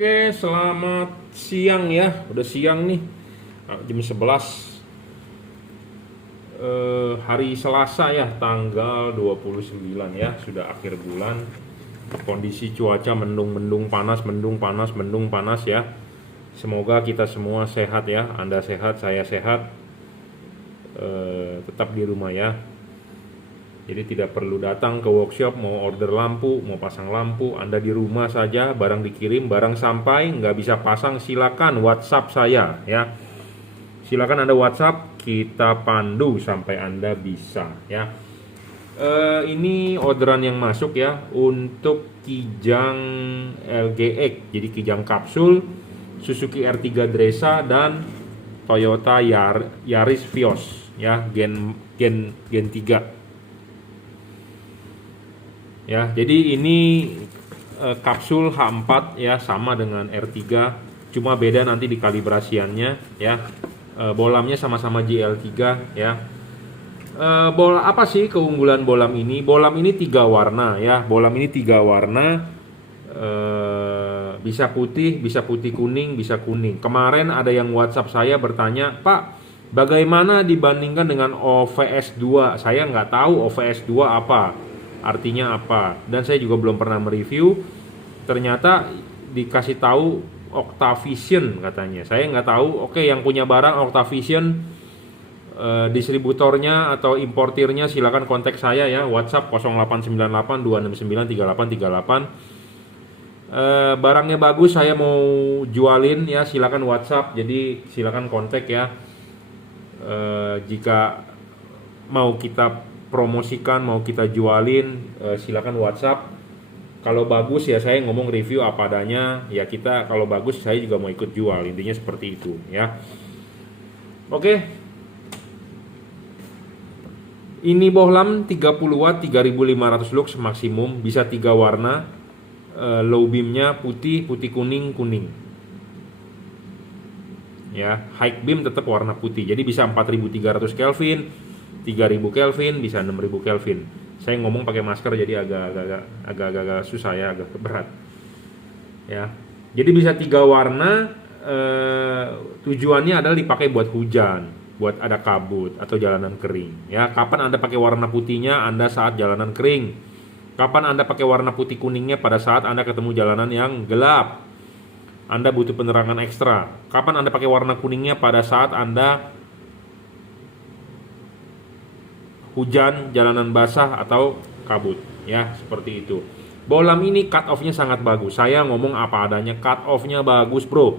Oke, selamat siang ya. Udah siang nih. Jam 11 hari Selasa ya, tanggal 29 ya, sudah akhir bulan. Kondisi cuaca mendung-mendung panas, mendung panas, mendung panas ya. Semoga kita semua sehat ya. Anda sehat, saya sehat. Tetap di rumah ya. Jadi tidak perlu datang ke workshop, mau order lampu, mau pasang lampu, Anda di rumah saja, barang dikirim, barang sampai, nggak bisa pasang, silakan WhatsApp saya ya. Silakan Anda WhatsApp, kita pandu sampai Anda bisa ya. Ini orderan yang masuk ya, untuk Kijang LGX, jadi Kijang kapsul, Suzuki R3 Dresa, dan Toyota Yaris Vios ya, Gen 3. Ya, jadi ini kapsul H4 ya, sama dengan R3, cuma beda nanti di kalibrasiannya ya. Bolamnya sama-sama GL3 ya. Apa sih keunggulan bolam ini? Bolam ini 3 warna ya. Bolam ini 3 warna. Bisa putih kuning, bisa kuning. Kemarin ada yang WhatsApp saya bertanya, "Pak, bagaimana dibandingkan dengan OVS 2? Saya nggak tahu OVS 2 apa. Artinya apa, dan saya juga belum pernah mereview. Ternyata dikasih tahu Octavision katanya. Saya nggak tahu. Oke, yang punya barang Octavision, distributornya atau importirnya, silakan kontak saya ya, WhatsApp 0898 269 3838. Barangnya bagus, saya mau jualin ya, silakan WhatsApp. Jadi silakan kontak ya. Jika mau kita promosikan, mau kita jualin, silakan WhatsApp. Kalau bagus ya saya ngomong review apa adanya ya, kita kalau bagus saya juga mau ikut jual, intinya seperti itu ya. Oke, ini bohlam 30 watt 3500 lux maksimum, bisa 3 warna. Low beamnya putih kuning ya. High beam tetap warna putih, jadi bisa 4300 Kelvin, 3000 Kelvin, bisa 6000 Kelvin. Saya ngomong pakai masker jadi agak susah ya, agak berat. Ya. Jadi bisa 3 warna. Tujuannya adalah dipakai buat hujan, buat ada kabut atau jalanan kering. Ya, kapan Anda pakai warna putihnya? Anda saat jalanan kering. Kapan Anda pakai warna putih kuningnya? Pada saat Anda ketemu jalanan yang gelap, Anda butuh penerangan ekstra. Kapan Anda pakai warna kuningnya? Pada saat Anda hujan, jalanan basah atau kabut ya, seperti itu. Bohlam ini cut off-nya sangat bagus. Saya ngomong apa adanya, cut off-nya bagus bro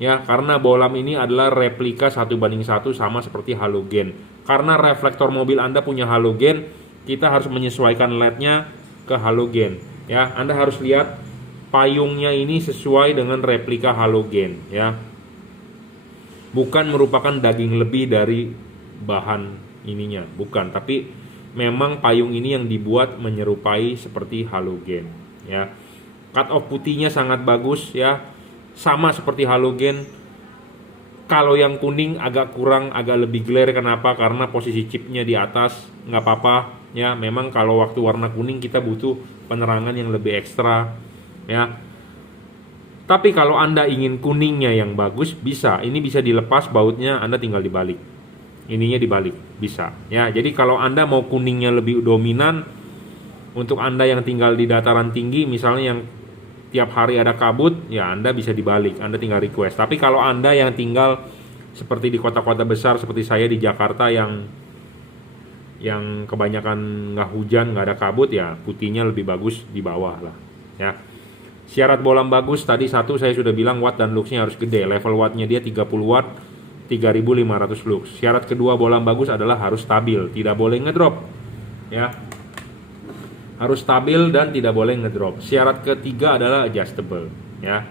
ya, karena bohlam ini adalah replika 1:1 sama seperti halogen. Karena reflektor mobil Anda punya halogen, kita harus menyesuaikan LED-nya ke halogen ya. Anda harus lihat payungnya ini sesuai dengan replika halogen ya, bukan merupakan daging lebih dari bahan ininya, bukan, tapi memang payung ini yang dibuat menyerupai seperti halogen ya. Cut off putihnya sangat bagus ya, sama seperti halogen. Kalau yang kuning agak kurang, agak lebih glare. Kenapa? Karena posisi chipnya di atas. Nggak apa-apa ya, memang kalau waktu warna kuning kita butuh penerangan yang lebih ekstra ya. Tapi kalau Anda ingin kuningnya yang bagus, bisa. Ini bisa dilepas bautnya, Anda tinggal dibalik. Ininya dibalik, bisa ya. Jadi kalau Anda mau kuningnya lebih dominan, untuk Anda yang tinggal di dataran tinggi misalnya, yang tiap hari ada kabut ya, Anda bisa dibalik, Anda tinggal request. Tapi kalau Anda yang tinggal seperti di kota-kota besar seperti saya di Jakarta, yang kebanyakan nggak hujan, nggak ada kabut ya, putihnya lebih bagus di bawah lah ya. Syarat bohlam bagus tadi, satu saya sudah bilang, watt dan luxnya harus gede. Level wattnya dia 30 watt 3500 lux. Syarat kedua bohlam bagus adalah harus stabil, tidak boleh ngedrop ya. Harus stabil dan tidak boleh ngedrop. Syarat ketiga adalah adjustable ya.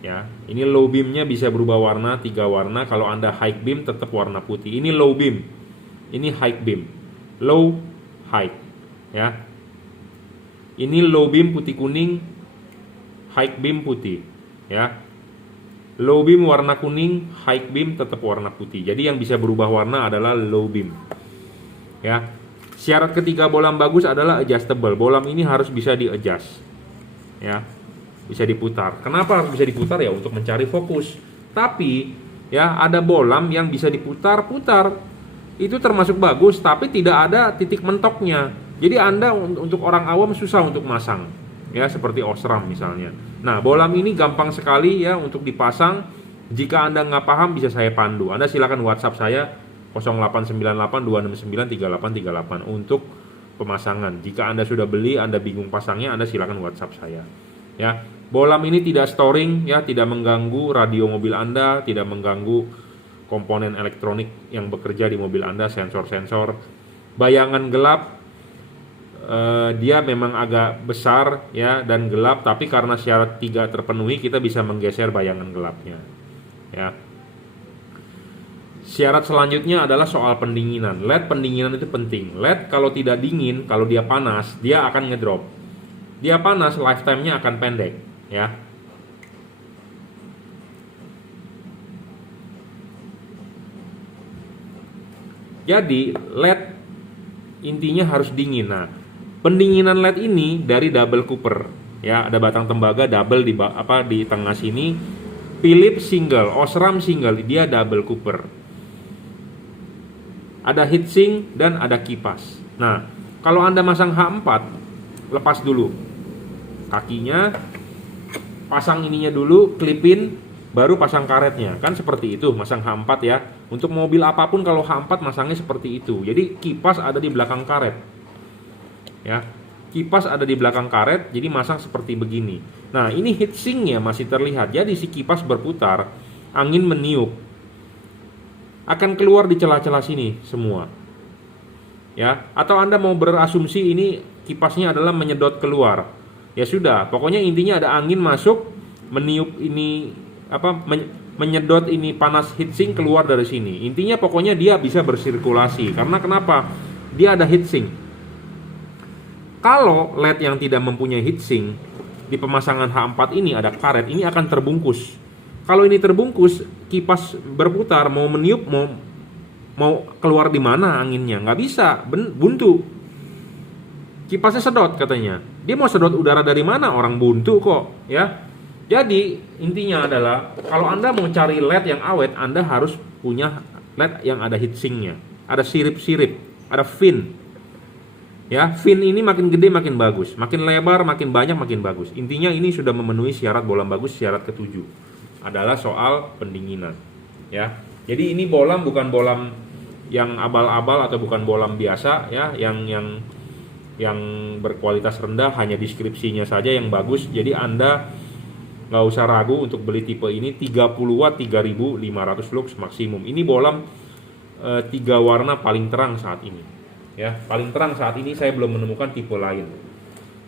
Ya, ini low beamnya bisa berubah warna, 3 warna. Kalau Anda high beam tetap warna putih. Ini low beam, ini high beam. Low, high ya. Ini low beam putih kuning, high beam putih ya. Low beam warna kuning, high beam tetap warna putih. Jadi yang bisa berubah warna adalah low beam ya. Syarat ketiga bohlam bagus adalah adjustable. Bohlam ini harus bisa di adjust ya, bisa diputar. Kenapa harus bisa diputar? Ya untuk mencari fokus. Tapi ya ada bolam yang bisa diputar-putar, itu termasuk bagus, tapi tidak ada titik mentoknya. Jadi Anda untuk orang awam susah untuk masang, ya seperti Osram misalnya. Nah, bolam ini gampang sekali ya untuk dipasang. Jika Anda nggak paham bisa saya pandu. Anda silakan WhatsApp saya 0898 269 3838 untuk pemasangan. Jika Anda sudah beli, Anda bingung pasangnya, Anda silakan WhatsApp saya. Ya, bolam ini tidak storing, ya, tidak mengganggu radio mobil Anda, tidak mengganggu komponen elektronik yang bekerja di mobil Anda, sensor-sensor. Bayangan gelap, dia memang agak besar ya dan gelap, tapi karena syarat 3 terpenuhi, kita bisa menggeser bayangan gelapnya. Ya. Syarat selanjutnya adalah soal pendinginan. LED pendinginan itu penting. LED kalau tidak dingin, kalau dia panas, dia akan ngedrop. Dia panas, lifetime-nya akan pendek, ya. Jadi LED intinya harus dingin. Nah, pendinginan LED ini dari double cooper, ya, ada batang tembaga double di tengah sini. Philips single, Osram single, dia double cooper. Ada heatsink dan ada kipas. Nah, kalau Anda masang H4, lepas dulu kakinya, pasang ininya dulu, klipin, baru pasang karetnya. Kan seperti itu, masang H4 ya. Untuk mobil apapun kalau H4 masangnya seperti itu. Jadi kipas ada di belakang karet. Ya. Kipas ada di belakang karet, jadi masang seperti begini. Nah, ini heatsinknya masih terlihat. Jadi si kipas berputar, angin meniup, akan keluar di celah-celah sini semua. Ya, atau Anda mau berasumsi ini kipasnya adalah menyedot keluar. Ya sudah, pokoknya intinya ada angin masuk, meniup ini menyedot ini panas heatsink keluar dari sini. Intinya pokoknya dia bisa bersirkulasi. Karena kenapa? Dia ada heatsink. Kalau LED yang tidak mempunyai heatsink, di pemasangan H4 ini ada karet, ini akan terbungkus. Kalau ini terbungkus, kipas berputar, mau meniup, mau keluar di mana anginnya, nggak bisa, buntu. Kipasnya sedot katanya. Dia mau sedot udara dari mana? Orang buntu kok, ya. Jadi intinya adalah kalau Anda mau cari LED yang awet, Anda harus punya LED yang ada heatsinknya, ada sirip-sirip, ada fin. Ya, fin ini makin gede makin bagus, makin lebar makin banyak makin bagus. Intinya ini sudah memenuhi syarat bolam bagus, syarat ke-7 adalah soal pendinginan. Ya, jadi ini bolam bukan bolam yang abal-abal atau bukan bolam biasa ya, yang berkualitas rendah, hanya deskripsinya saja yang bagus. Jadi Anda nggak usah ragu untuk beli tipe ini. 30 watt 3500 lux maksimum. Ini bolam 3 warna paling terang saat ini. Ya, paling terang saat ini, saya belum menemukan tipe lain.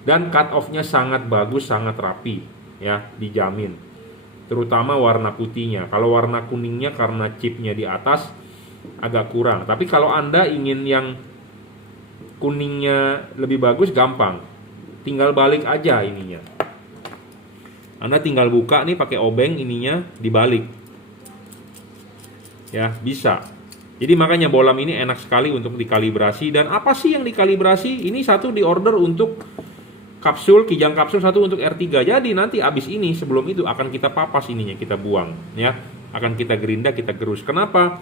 Dan cut off-nya sangat bagus, sangat rapi, ya, dijamin. Terutama warna putihnya. Kalau warna kuningnya karena chipnya di atas agak kurang. Tapi kalau Anda ingin yang kuningnya lebih bagus, gampang. Tinggal balik aja ininya. Anda tinggal buka nih pakai obeng ininya, dibalik. Ya, bisa. Jadi makanya bolam ini enak sekali untuk dikalibrasi. Dan apa sih yang dikalibrasi? Ini satu diorder untuk kapsul, kijang kapsul, satu untuk R3. Jadi nanti abis ini, sebelum itu akan kita papas ininya, kita buang, ya. Akan kita gerinda, kita gerus. Kenapa?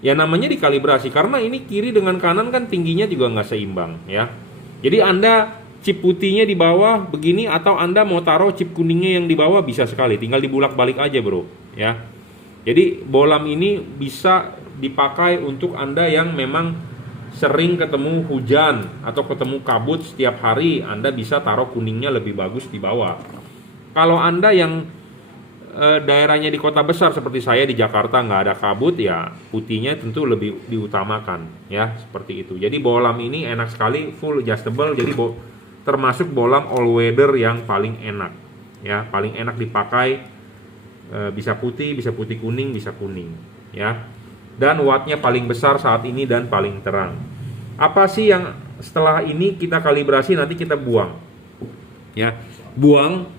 Ya namanya dikalibrasi karena ini kiri dengan kanan kan tingginya juga nggak seimbang, ya. Jadi Anda chip putihnya di bawah begini, atau Anda mau taruh chip kuningnya yang di bawah, bisa sekali, tinggal dibulak-balik aja, bro, ya. Jadi bolam ini bisa dipakai untuk Anda yang memang sering ketemu hujan atau ketemu kabut setiap hari. Anda bisa taruh kuningnya lebih bagus di bawah. Kalau Anda yang daerahnya di kota besar seperti saya di Jakarta nggak ada kabut, ya putihnya tentu lebih diutamakan, ya seperti itu. Jadi bolam ini enak sekali, full adjustable. Jadi termasuk bolam all weather yang paling enak, ya paling enak dipakai. Bisa putih kuning, bisa kuning, ya. Dan wattnya paling besar saat ini dan paling terang. Apa sih yang setelah ini kita kalibrasi, nanti kita buang, ya. Buang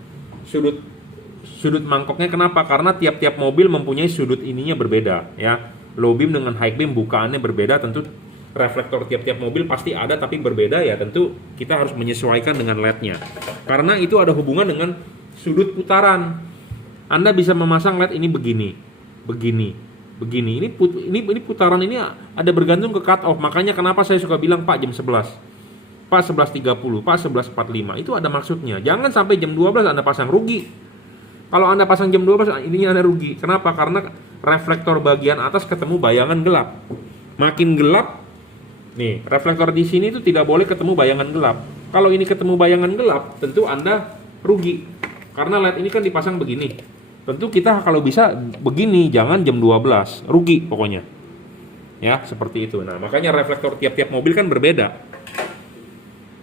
sudut mangkoknya. Kenapa? Karena tiap-tiap mobil mempunyai sudut ininya berbeda, ya. Low beam dengan high beam bukaannya berbeda, tentu reflektor tiap-tiap mobil pasti ada tapi berbeda ya, tentu kita harus menyesuaikan dengan LED-nya. Karena itu ada hubungan dengan sudut putaran. Anda bisa memasang LED ini begini, begini, begini. Ini putaran ini ada bergantung ke cut off. Makanya kenapa saya suka bilang Pak jam 11, Pak 11.30, Pak 11.45. Itu ada maksudnya. Jangan sampai jam 12 Anda pasang, rugi. Kalau Anda pasang jam 12 ininya Anda rugi. Kenapa? Karena reflektor bagian atas ketemu bayangan gelap. Makin gelap, nih, reflektor di sini itu tidak boleh ketemu bayangan gelap. Kalau ini ketemu bayangan gelap, tentu Anda rugi. Karena LED ini kan dipasang begini. Tentu kita kalau bisa begini, jangan jam 12. Rugi pokoknya. Ya, seperti itu. Nah, makanya reflektor tiap-tiap mobil kan berbeda.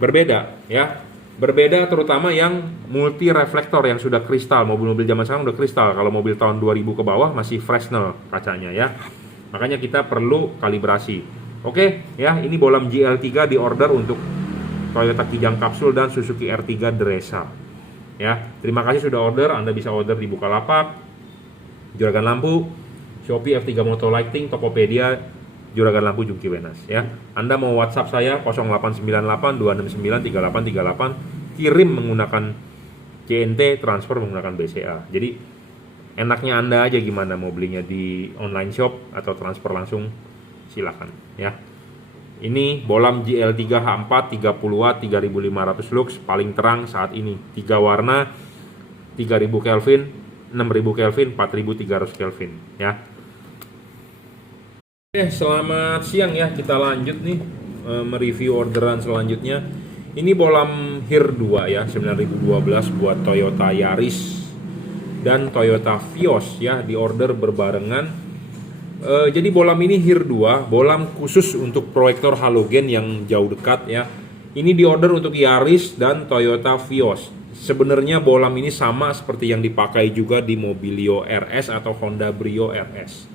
Berbeda, ya. Berbeda terutama yang multi reflektor yang sudah kristal. Mobil-mobil zaman sekarang udah kristal. Kalau mobil tahun 2000 ke bawah masih Fresnel kacanya, ya. Makanya kita perlu kalibrasi. Oke, ya, ini bolam GL3 di order untuk Toyota Kijang Kapsul dan Suzuki R3 Dresa. Ya, terima kasih sudah order. Anda bisa order di Bukalapak, Juragan Lampu, Shopee, F3 Moto Lighting, Tokopedia, Juragan Lampu Jungki Wenas. Ya, Anda mau WhatsApp saya 0898 269 3838, kirim menggunakan CNT, transfer menggunakan BCA. Jadi enaknya Anda aja gimana mau belinya di online shop atau transfer langsung. Silakan, ya. Ini bolam GL3 H4 30 watt 3500 lux paling terang saat ini. 3 warna, 3000 Kelvin, 6000 Kelvin, 4300 Kelvin, ya. Oke, selamat siang ya. Kita lanjut nih mereview orderan selanjutnya. Ini bolam HIR 2 ya, 9012 buat Toyota Yaris dan Toyota Vios ya, di order berbarengan. Jadi bolam ini HIR 2, bolam khusus untuk proyektor halogen yang jauh dekat ya. Ini diorder untuk Yaris dan Toyota Vios. Sebenarnya bolam ini sama seperti yang dipakai juga di Mobilio RS atau Honda Brio RS.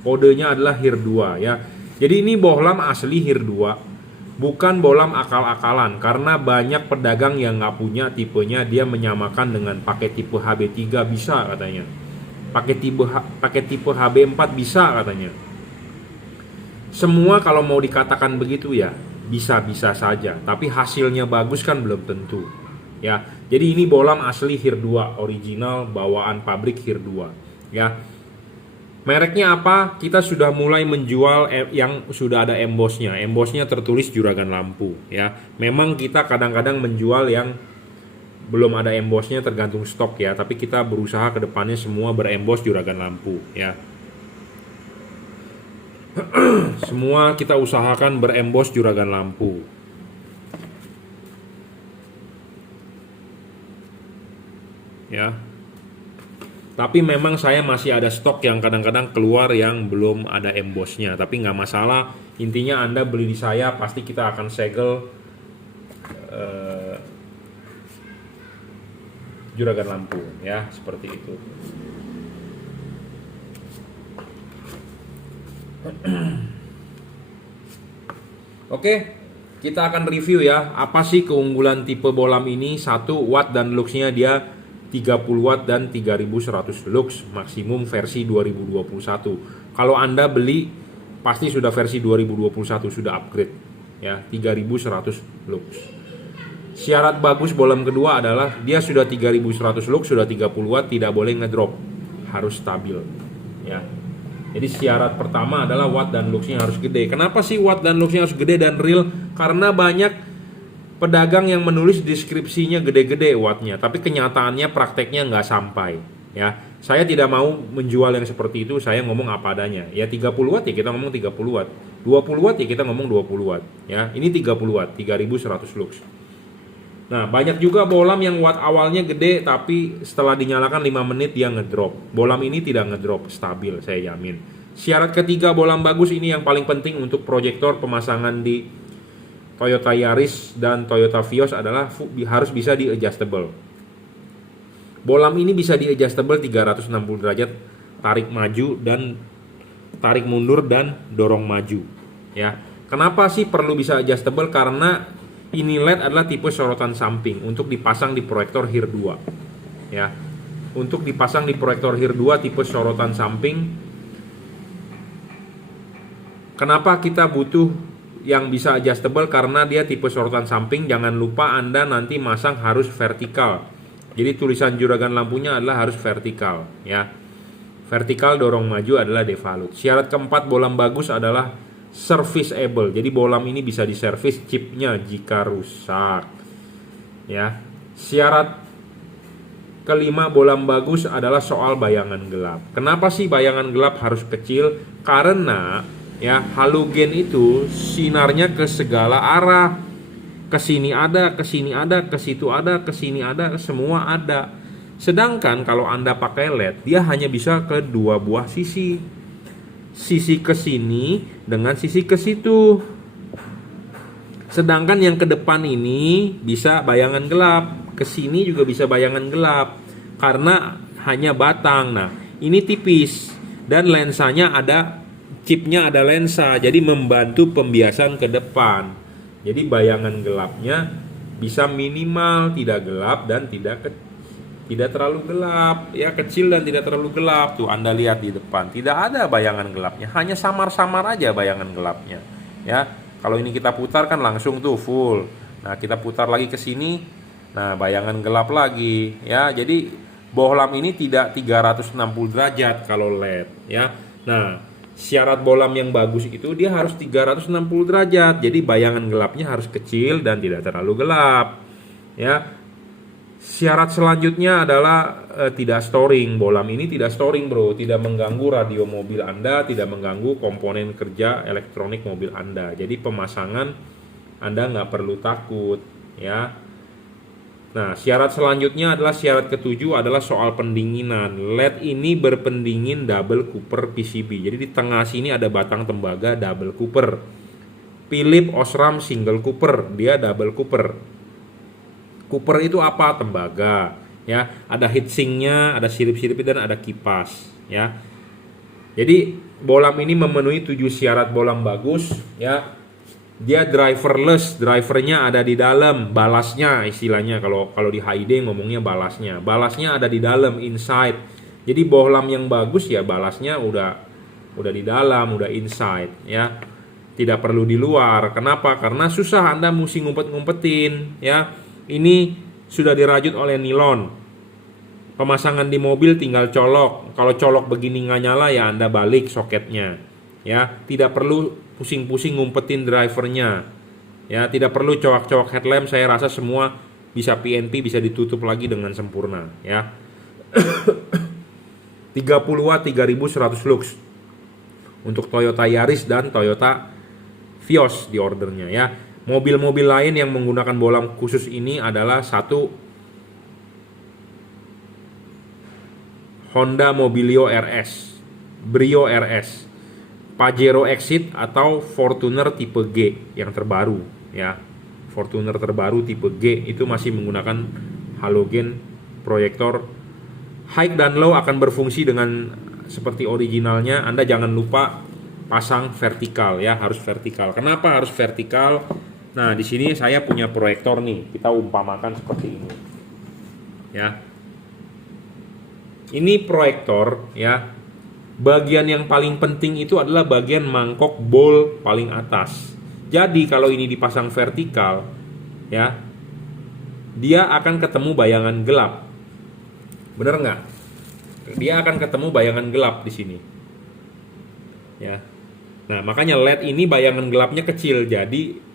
Kodenya adalah HIR 2 ya. Jadi ini bolam asli HIR 2, bukan bolam akal-akalan. Karena banyak pedagang yang nggak punya tipenya, dia menyamakan dengan pakai tipe HB3 bisa katanya. Pakai tipe HB4 bisa katanya. Semua kalau mau dikatakan begitu ya bisa-bisa saja, tapi hasilnya bagus kan belum tentu. Ya. Jadi ini bolam asli HIR 2 original bawaan pabrik HIR 2 ya. Mereknya apa? Kita sudah mulai menjual yang sudah ada embossnya. Embossnya tertulis Juragan Lampu ya. Memang kita kadang-kadang menjual yang belum ada embossnya tergantung stok ya, tapi kita berusaha ke depannya semua beremboss Juragan Lampu ya. Semua kita usahakan beremboss Juragan Lampu. Ya. Tapi memang saya masih ada stok yang kadang-kadang keluar yang belum ada embossnya, tapi nggak masalah. Intinya Anda beli di saya pasti kita akan segel Juragan Lampu ya, seperti itu. Oke, kita akan review ya, apa sih keunggulan tipe bolam ini. 1 watt dan luxnya dia 30 watt dan 3100 lux maksimum versi 2021. Kalau Anda beli pasti sudah versi 2021, sudah upgrade ya, 3100 lux. Syarat bagus bolam kedua adalah dia sudah 3100 lux, sudah 30 watt, tidak boleh ngedrop, harus stabil ya. Jadi syarat pertama adalah watt dan luxnya harus gede. Kenapa sih watt dan luxnya harus gede dan real? Karena banyak pedagang yang menulis deskripsinya gede-gede wattnya, tapi kenyataannya prakteknya nggak sampai ya. Saya tidak mau menjual yang seperti itu, saya ngomong apa adanya ya. 30 watt ya kita ngomong 30 watt, 20 watt ya kita ngomong 20 watt ya. Ini 30 watt 3100 lux. Nah, banyak juga bolam yang watt awalnya gede tapi setelah dinyalakan 5 menit dia ngedrop. Bolam ini tidak ngedrop, stabil saya jamin. Syarat ketiga bolam bagus ini yang paling penting untuk proyektor pemasangan di Toyota Yaris dan Toyota Vios adalah harus bisa di adjustable. Bolam ini bisa di adjustable 360 derajat, tarik maju dan tarik mundur dan dorong maju ya. Kenapa sih perlu bisa adjustable? Karena ini LED adalah tipe sorotan samping untuk dipasang di proyektor HIR 2 ya. Untuk dipasang di proyektor HIR 2 tipe sorotan samping. Kenapa kita butuh yang bisa adjustable karena dia tipe sorotan samping. Jangan lupa Anda nanti masang harus vertikal. Jadi tulisan juragan lampunya adalah harus vertikal ya. Vertikal dorong maju adalah devalut. Syarat keempat bolam bagus adalah serviceable. Jadi bolam ini bisa diservis chipnya jika rusak. Ya. Syarat kelima bolam bagus adalah soal bayangan gelap. Kenapa sih bayangan gelap harus kecil? Karena ya halogen itu sinarnya ke segala arah. Ke sini ada, ke sini ada, ke situ ada, ke sini ada, semua ada. Sedangkan kalau Anda pakai LED, dia hanya bisa ke dua buah sisi. Sisi ke sini dengan sisi ke situ. Sedangkan yang ke depan ini bisa bayangan gelap. Ke sini juga bisa bayangan gelap. Karena hanya batang. Nah, ini tipis. Dan lensanya ada, chipnya ada lensa. Jadi membantu pembiasan ke depan. Jadi bayangan gelapnya bisa minimal, tidak gelap dan tidak terlalu gelap, ya kecil dan tidak terlalu gelap. Tuh Anda lihat di depan, tidak ada bayangan gelapnya, hanya samar-samar aja bayangan gelapnya. Ya, kalau ini kita putar kan langsung tuh full. Nah kita putar lagi ke sini, nah bayangan gelap lagi. Ya, jadi bohlam ini tidak 360 derajat kalau LED. Ya, nah syarat bolam yang bagus itu dia harus 360 derajat. Jadi bayangan gelapnya harus kecil dan tidak terlalu gelap. Ya. Syarat selanjutnya adalah tidak storing. Bolam ini tidak storing, bro. Tidak mengganggu radio mobil Anda, tidak mengganggu komponen kerja elektronik mobil Anda. Jadi pemasangan Anda nggak perlu takut, ya. Nah, syarat selanjutnya adalah syarat ketujuh adalah soal pendinginan. LED ini berpendingin double Cooper PCB. Jadi di tengah sini ada batang tembaga double Cooper. Philips Osram single Cooper, dia double Cooper. Cooper itu apa? Tembaga, ya. Ada heatsinknya, ada sirip-sirip dan ada kipas, ya. Jadi bolam ini memenuhi 7 syarat bolam bagus, ya. Dia driverless, drivernya ada di dalam, balasnya istilahnya kalau di HID ngomongnya balasnya. Balasnya ada di dalam, inside. Jadi bohlam yang bagus ya balasnya udah di dalam, udah inside ya. Tidak perlu di luar. Kenapa? Karena susah Anda mesti ngumpet-ngumpetin ya. Ini sudah dirajut oleh nilon. Pemasangan di mobil tinggal colok. Kalau colok begini nggak nyala ya Anda balik soketnya. Ya, tidak perlu pusing-pusing ngumpetin drivernya. Ya, tidak perlu coak-coak headlamp. Saya rasa semua bisa PNP, bisa ditutup lagi dengan sempurna, ya. 30 watt 3100 lux untuk Toyota Yaris dan Toyota Vios di ordernya, ya. Mobil-mobil lain yang menggunakan bolam khusus ini adalah satu Honda Mobilio RS, Brio RS, Pajero Exit atau Fortuner tipe G yang terbaru, ya. Fortuner terbaru tipe G itu masih menggunakan halogen proyektor. High dan low akan berfungsi dengan seperti originalnya. Anda jangan lupa pasang vertikal, ya, harus vertikal. Kenapa harus vertikal? Nah, di sini saya punya proyektor nih. Kita umpamakan seperti ini. Ya. Ini proyektor, ya. Bagian yang paling penting itu adalah bagian mangkok bowl paling atas. Jadi kalau ini dipasang vertikal, ya, dia akan ketemu bayangan gelap. Bener nggak? Dia akan ketemu bayangan gelap di sini. Ya. Nah, makanya LED ini bayangan gelapnya kecil. Jadi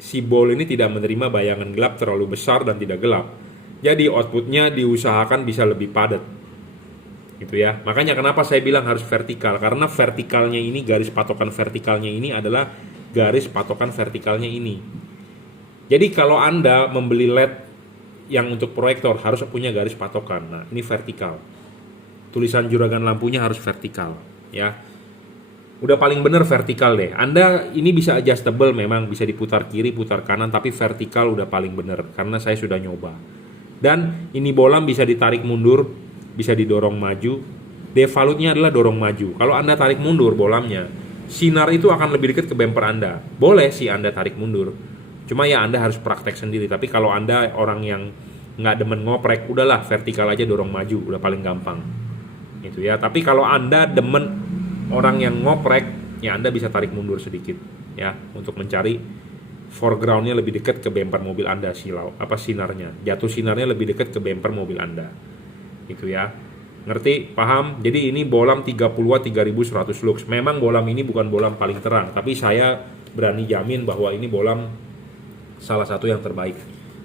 si bowl ini tidak menerima bayangan gelap terlalu besar dan tidak gelap. Jadi outputnya diusahakan bisa lebih padat. Gitu ya. Makanya kenapa saya bilang harus vertikal, karena vertikalnya ini, garis patokan vertikalnya ini adalah garis patokan vertikalnya ini. Jadi kalau Anda membeli LED yang untuk proyektor harus punya garis patokan. Nah, ini vertikal. Tulisan juragan lampunya harus vertikal, ya. Udah paling bener vertikal deh. Anda ini bisa adjustable, memang bisa diputar kiri, putar kanan, tapi vertikal udah paling bener karena saya sudah nyoba. Dan ini bolam bisa ditarik mundur, bisa didorong maju. Devalutnya adalah dorong maju. Kalau Anda tarik mundur bolamnya, sinar itu akan lebih dekat ke bumper Anda. Boleh sih Anda tarik mundur, cuma ya Anda harus praktek sendiri. Tapi kalau Anda orang yang nggak demen ngoprek, udahlah vertikal aja dorong maju, udah paling gampang. Itu ya. Tapi kalau Anda demen orang yang ngoprek, ya Anda bisa tarik mundur sedikit. ya, untuk mencari foregroundnya lebih dekat ke bumper mobil Anda, sinarnya, jatuh sinarnya lebih dekat ke bumper mobil Anda, gitu ya. Ngerti? Paham? Jadi ini bolam 30 watt 3100 lux. Memang bolam ini bukan bolam paling terang, tapi saya berani jamin bahwa ini bolam salah satu yang terbaik.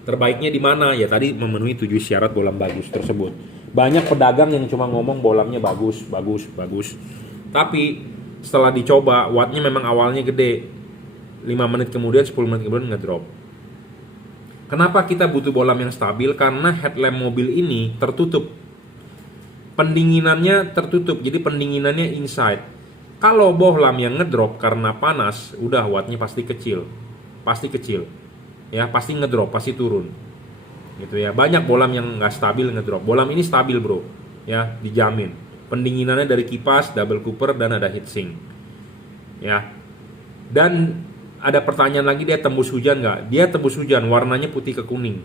Terbaiknya di mana? Ya tadi memenuhi 7 syarat bolam bagus tersebut. Banyak pedagang yang cuma ngomong bolamnya bagus. Tapi setelah dicoba, wattnya memang awalnya gede. 5 menit kemudian, 10 menit kemudian ngedrop. Kenapa kita butuh bolam yang stabil? Karena headlamp mobil ini tertutup. Pendinginannya tertutup, jadi pendinginannya inside. Kalau bohlam yang ngedrop karena panas, udah wattnya pasti kecil. Ya, pasti ngedrop, pasti turun. Gitu ya. Banyak bolam yang nggak stabil ngedrop. Bolam ini stabil, bro. Ya, dijamin. Pendinginannya dari kipas, double cooper, dan ada heatsink. Ya. Dan ada pertanyaan lagi, dia tembus hujan nggak? Dia tembus hujan, warnanya putih ke kuning.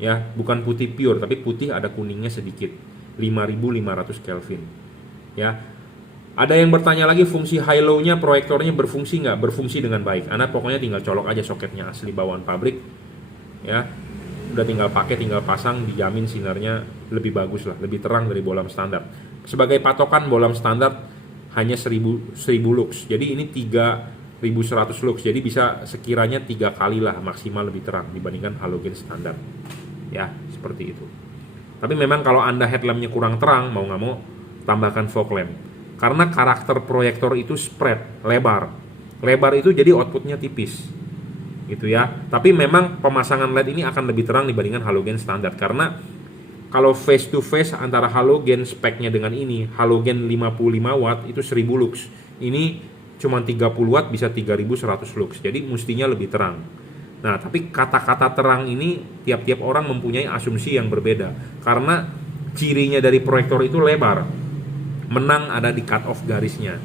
Ya, bukan putih pure, tapi putih ada kuningnya sedikit. 5500 Kelvin. Ya. Ada yang bertanya lagi, fungsi high-low-nya, proyektornya berfungsi nggak? Berfungsi dengan baik. Anda pokoknya tinggal colok aja soketnya, asli bawaan pabrik. Ya, udah tinggal pakai, tinggal pasang, dijamin sinarnya lebih bagus lah, lebih terang dari bolam standar. Sebagai patokan, bolam standar hanya 1000 lux. Jadi ini 3100 lux. Jadi bisa sekiranya 3 kali lah maksimal lebih terang dibandingkan halogen standar. Ya, seperti itu. Tapi memang kalau Anda headlampnya kurang terang, mau nggak mau tambahkan fog lamp. Karena karakter proyektor itu spread, lebar. Lebar itu jadi outputnya tipis. Gitu ya. Tapi memang pemasangan LED ini akan lebih terang dibandingkan halogen standar. Karena kalau face to face antara halogen speknya dengan ini, halogen 55 watt itu 1000 lux. Ini cuma 30 watt bisa 3100 lux. Jadi mestinya lebih terang. Nah, tapi kata-kata terang ini tiap-tiap orang mempunyai asumsi yang berbeda. Karena cirinya dari proyektor itu lebar. Menang ada di cut off garisnya.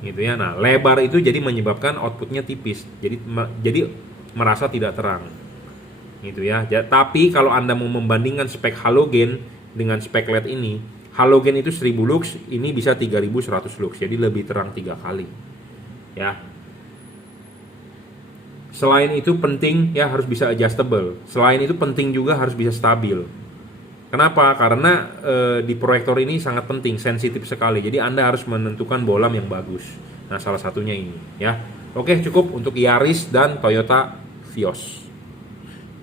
Gitu ya. Nah, lebar itu jadi menyebabkan outputnya tipis. Jadi merasa tidak terang. Gitu ya. Tapi kalau Anda mau membandingkan spek halogen dengan spek LED ini, halogen itu 1000 lux, ini bisa 3100 lux. Jadi lebih terang 3 kali. Ya. Selain itu penting ya harus bisa adjustable. Selain itu penting juga harus bisa stabil. Kenapa? Karena di proyektor ini sangat penting, sensitif sekali. Jadi Anda harus menentukan bolam yang bagus. Nah, salah satunya ini ya. Oke, cukup untuk Yaris dan Toyota Vios.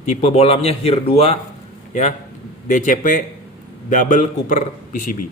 Tipe bolamnya HIR 2 ya, DCP double cooper PCB.